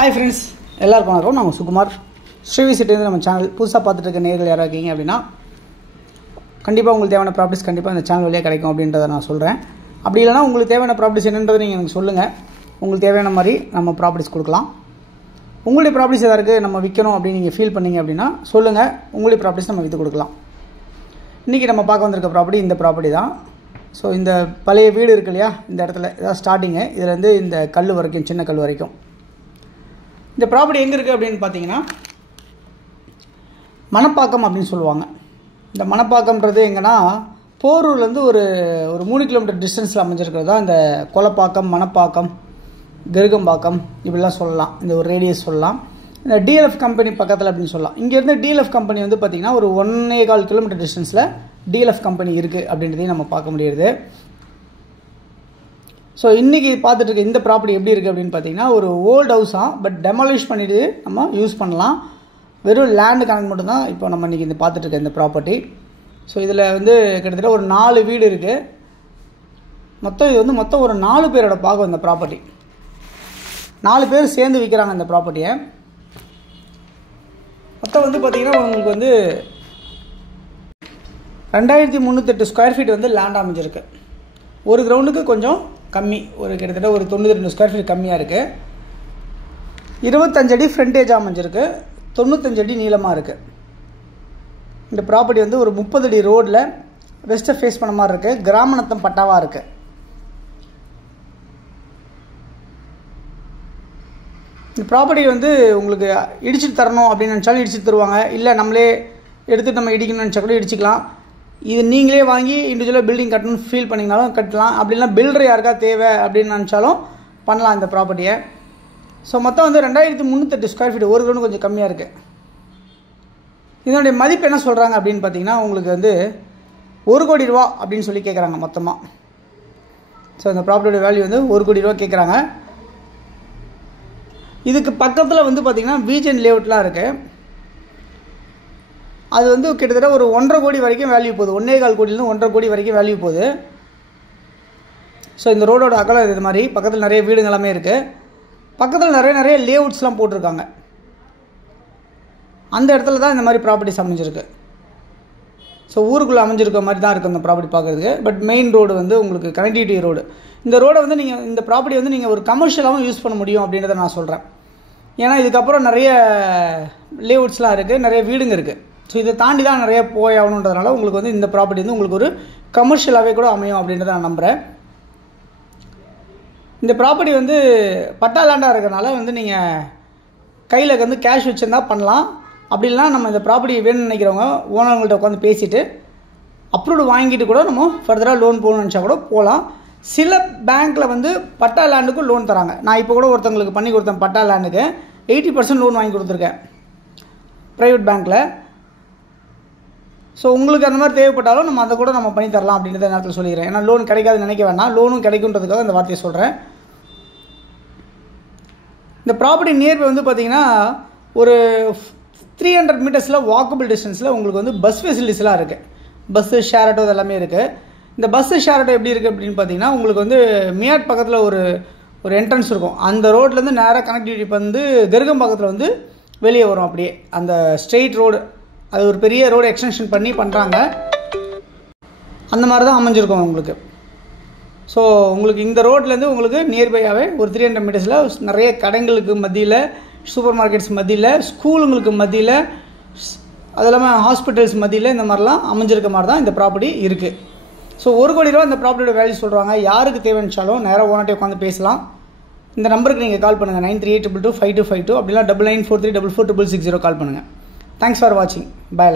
Hi friends, எல்லாருக்கும் வணக்கம். நான் சுகுமார். ஸ்ரீவி சிட்டிலேருந்து நம்ம சேனல் புதுசாக பார்த்துட்டு இருக்க நேர்கள் யாராக இருக்கீங்க அப்படின்னா கண்டிப்பாக உங்களுக்கு தேவையான ப்ராப்பர்ட்டிஸ் கண்டிப்பாக இந்த சேனல் வழியாக கிடைக்கும் அப்படின்றத நான் சொல்கிறேன். அப்படி இல்லைனா உங்களுக்கு தேவையான ப்ராப்பர்ட்டிஸ் என்னன்றது நீங்கள் எனக்கு சொல்லுங்கள். உங்களுக்கு தேவையான மாதிரி நம்ம ப்ராப்பர்ட்டிஸ் கொடுக்கலாம். உங்களுடைய ப்ராப்பர்ட்டிஸ் எதாவது நம்ம விற்கணும் அப்படின்னு நீங்கள் ஃபீல் பண்ணிங்க அப்படின்னா சொல்லுங்கள். உங்களுடைய ப்ராப்பர்ட்டிஸ் நம்ம விற்று கொடுக்கலாம். இன்றைக்கி நம்ம பார்க்க வந்திருக்க ப்ராப்பர்ட்டி இந்த ப்ராப்பர்ட்டி தான். ஸோ இந்த பழைய வீடு இருக்கு இல்லையா, இந்த இடத்துல இதான் ஸ்டார்டிங்கு. இதுலேருந்து இந்த கல் வரைக்கும், சின்ன கல் வரைக்கும். இந்த ப்ராப்பர்ட்டி எங்கே இருக்குது அப்படின்னு பார்த்தீங்கன்னா மணப்பாக்கம் அப்படின்னு சொல்லுவாங்க. இந்த மணப்பாக்கம்ன்றது எங்கன்னா போரூர்லேருந்து ஒரு 3 கிலோமீட்டர் டிஸ்டன்ஸில் அமைஞ்சிருக்கிறது தான் இந்த கொலப்பாக்கம், மணப்பாக்கம், கருகம்பாக்கம் இப்படிலாம் சொல்லலாம். இந்த ஒரு ரேடியஸ் சொல்லலாம். இந்த டிஎல்எஃப் கம்பெனி பக்கத்தில் அப்படின்னு சொல்லலாம். இங்கேருந்து டிஎல்எஃப் கம்பெனி வந்து பார்த்திங்கன்னா ஒரு 1.25 கிலோமீட்டர் டிஸ்டன்ஸில் டிஎல்எஃப் கம்பெனி இருக்குது அப்படின்றதையும் நம்ம பார்க்க முடியுது. ஸோ இன்றைக்கி பார்த்துட்டு இருக்க இந்த ப்ராப்பர்ட்டி எப்படி இருக்குது அப்படின்னு பார்த்தீங்கன்னா ஒரு ஓல்டு ஹவுஸாக, பட் டெமாலிஷ் பண்ணிவிட்டு நம்ம யூஸ் பண்ணலாம். வெறும் லேண்டு கணக்கு மட்டும்தான் இப்போ நம்ம இன்றைக்கி இந்த பார்த்துட்டு இருக்க இந்த ப்ராப்பர்ட்டி. ஸோ இதில் வந்து கிட்டத்தட்ட ஒரு 4 வீடு இருக்குது. மொத்தம் ஒரு 4 பேரோட பாகம் இந்த ப்ராப்பர்ட்டி. 4 பேர் சேர்ந்து விற்கிறாங்க இந்த ப்ராப்பர்ட்டியை. மொத்தம் வந்து பார்த்திங்கன்னா உங்களுக்கு வந்து 2308 ஸ்கொயர் ஃபீட் வந்து லேண்ட் அமைஞ்சிருக்கு. ஒரு கிரவுண்டுக்கு கொஞ்சம் கம்மி, ஒரு கிட்டத்தட்ட ஒரு 92 ஸ்கொயர் ஃபீட் கம்மியாக இருக்குது. 25 அடி ஃப்ரண்டேஜ் அமைஞ்சிருக்கு, 95 அடி நீளமாக இருக்குது. இந்த ப்ராப்பர்ட்டி வந்து ஒரு 30 அடி ரோடில் வெஸ்ட்டை ஃபேஸ் பண்ண மாதிரி இருக்குது. கிராமநத்தம் பட்டாவாக இருக்குது. இந்த ப்ராப்பர்ட்டி வந்து உங்களுக்கு இடிச்சுட்டு தரணும் அப்படின்னு நினச்சாலும் இடிச்சு தருவாங்க. இல்லை நம்மளே எடுத்துகிட்டு நம்ம இடிக்கணும்னு நினச்சா கூட இடிச்சிக்கலாம். இது நீங்களே வாங்கி இண்டிவிஜுவலாக பில்டிங் கட்டணும்னு ஃபீல் பண்ணிங்கனாலும் கட்டலாம். அப்படின்னா பில்டர் யாருக்கா தேவை அப்படின்னு நினச்சாலும் பண்ணலாம் இந்த ப்ராப்பர்ட்டியை. ஸோ மொத்தம் வந்து 2308 ஸ்கொயர் ஃபீட், ஒரு கிரவுண்டு கொஞ்சம் கம்மியாக இருக்குது. இதனுடைய மதிப்பு என்ன சொல்கிறாங்க அப்படின்னு பார்த்தீங்கன்னா உங்களுக்கு வந்து 1 கோடி ரூபா அப்படின்னு சொல்லி கேட்குறாங்க மொத்தமாக. ஸோ இந்த ப்ராப்பர்ட்டியோட வேல்யூ வந்து 1 கோடி ரூபா கேட்குறாங்க. இதுக்கு பக்கத்தில் வந்து பார்த்திங்கன்னா விஜன் லேஅவுட்லாம் இருக்குது. அது வந்து கிட்டத்தட்ட ஒரு 1.5 கோடி வரைக்கும் வேல்யூ போகுது. 1.25 கோடியிலேருந்து 1.5 கோடி வரைக்கும் வேல்யூ போகுது. ஸோ இந்த ரோடோட அகலம் இது மாதிரி பக்கத்தில் நிறைய வீடுங்க எல்லாமே இருக்குது. பக்கத்தில் நிறைய லேஅவுட்ஸ்லாம் போட்டிருக்காங்க. அந்த இடத்துல தான் இந்த மாதிரி ப்ராப்பர்ட்டிஸ் அமைஞ்சிருக்கு. ஸோ ஊருக்குள்ளே அமைஞ்சிருக்க மாதிரி தான் இருக்குது இந்த ப்ராப்பர்ட்டி பார்க்குறதுக்கு. பட் மெயின் ரோடு வந்து உங்களுக்கு கனெக்டிவிட்டி ரோடு. இந்த ரோடை வந்து நீங்கள் இந்த ப்ராப்பர்ட்டி வந்து நீங்கள் ஒரு கமர்ஷியலாகவும் யூஸ் பண்ண முடியும் அப்படின்றத நான் சொல்கிறேன். ஏன்னா இதுக்கப்புறம் நிறைய லேஅவுட்ஸ்லாம் இருக்குது, நிறைய வீடுங்க இருக்குது. ஸோ இதை தாண்டி தான் நிறைய போயாகணுன்றதுனால உங்களுக்கு வந்து இந்த ப்ராப்பர்ட்டி வந்து உங்களுக்கு ஒரு கமர்ஷியலாகவே கூட அமையும் அப்படின்றத நான் நம்புகிறேன். இந்த ப்ராப்பர்ட்டி வந்து பட்டா லேண்டாக இருக்கிறனால வந்து நீங்கள் கையில் வந்து கேஷ் வச்சுருந்தா பண்ணலாம். அப்படி இல்லைனா நம்ம இந்த ப்ராப்பர்ட்டி வேணும்னு நினைக்கிறவங்க ஓனர்கிட்ட உட்காந்து பேசிவிட்டு அப்ரூவ்டு வாங்கிட்டு கூட நம்ம ஃபர்தராக லோன் போகணும்னு நினச்சா கூட போகலாம். சில பேங்க்கில் வந்து பட்டா லேண்டுக்கும் லோன் தராங்க. நான் இப்போ கூட ஒருத்தவங்களுக்கு பண்ணி கொடுத்தேன். பட்டா லேண்டுக்கு 80% லோன் வாங்கி கொடுத்துருக்கேன் ப்ரைவேட் பேங்க்கில். ஸோ உங்களுக்கு அந்த மாதிரி தேவைப்பட்டாலும் நம்ம அதை கூட நம்ம பண்ணி தரலாம் அப்படின்றத நேரத்தில் சொல்லிக்கிறேன். ஏன்னா லோன் கிடைக்காதுன்னு நினைக்க வேண்டாம், லோனும் கிடைக்குன்றதுக்காக இந்த வார்த்தையை சொல்கிறேன். இந்த ப்ராப்பர்ட்டி நியர்பை வந்து பார்த்திங்கன்னா ஒரு 300 மீட்டர்ஸில் வாக்கபிள் டிஸ்டன்ஸில் உங்களுக்கு வந்து பஸ் ஃபெசிலிட்டிஸ்லாம் இருக்குது. பஸ்ஸு, ஷேர் ஆட்டோ இதெல்லாமே இருக்குது. இந்த பஸ்ஸு, ஷேர் ஆட்டோ எப்படி இருக்குது அப்படின்னு பார்த்தீங்கன்னா உங்களுக்கு வந்து மியாட் பக்கத்தில் ஒரு என்ட்ரன்ஸ் இருக்கும். அந்த ரோட்லேருந்து நேராக கனெக்டிவிட்டி வந்து கருகம்பாக்கத்தில் வந்து வெளியே வரும். அப்படியே அந்த ஸ்ட்ரெயிட் ரோடு, அது ஒரு பெரிய ரோடு எக்ஸ்டென்ஷன் பண்ணி பண்ணுறாங்க. அந்த மாதிரி தான் அமைஞ்சிருக்கும் உங்களுக்கு. ஸோ உங்களுக்கு இந்த ரோட்லேருந்து உங்களுக்கு நியர்பையாகவே ஒரு 300 மீட்டர்ஸில் நிறைய கடைங்களுக்கு மத்தியில், சூப்பர் மார்க்கெட்ஸ் மத்தியில், ஸ்கூலுங்களுக்கு மத்தியில், அது இல்லாமல் ஹாஸ்பிட்டல்ஸ் மத்தியில் இந்த மாதிரிலாம் அமைஞ்சிருக்க மாதிரி தான் இந்த ப்ராப்பர்ட்டி இருக்குது. ஸோ 1 கோடி ரூபா இந்த ப்ராப்பர்ட்டியோட வேல்யூ சொல்கிறாங்க. யாருக்கு தேவைச்சாலும் நேராக ஓனர்ட்டே உட்காந்து பேசலாம். இந்த நம்பருக்கு நீங்கள் கால் பண்ணுங்கள். 9382225252 அப்படின்னா 9943446660 கால் பண்ணுங்கள். தேங்க்ஸ் ஃபார் வாட்சிங். பாய்.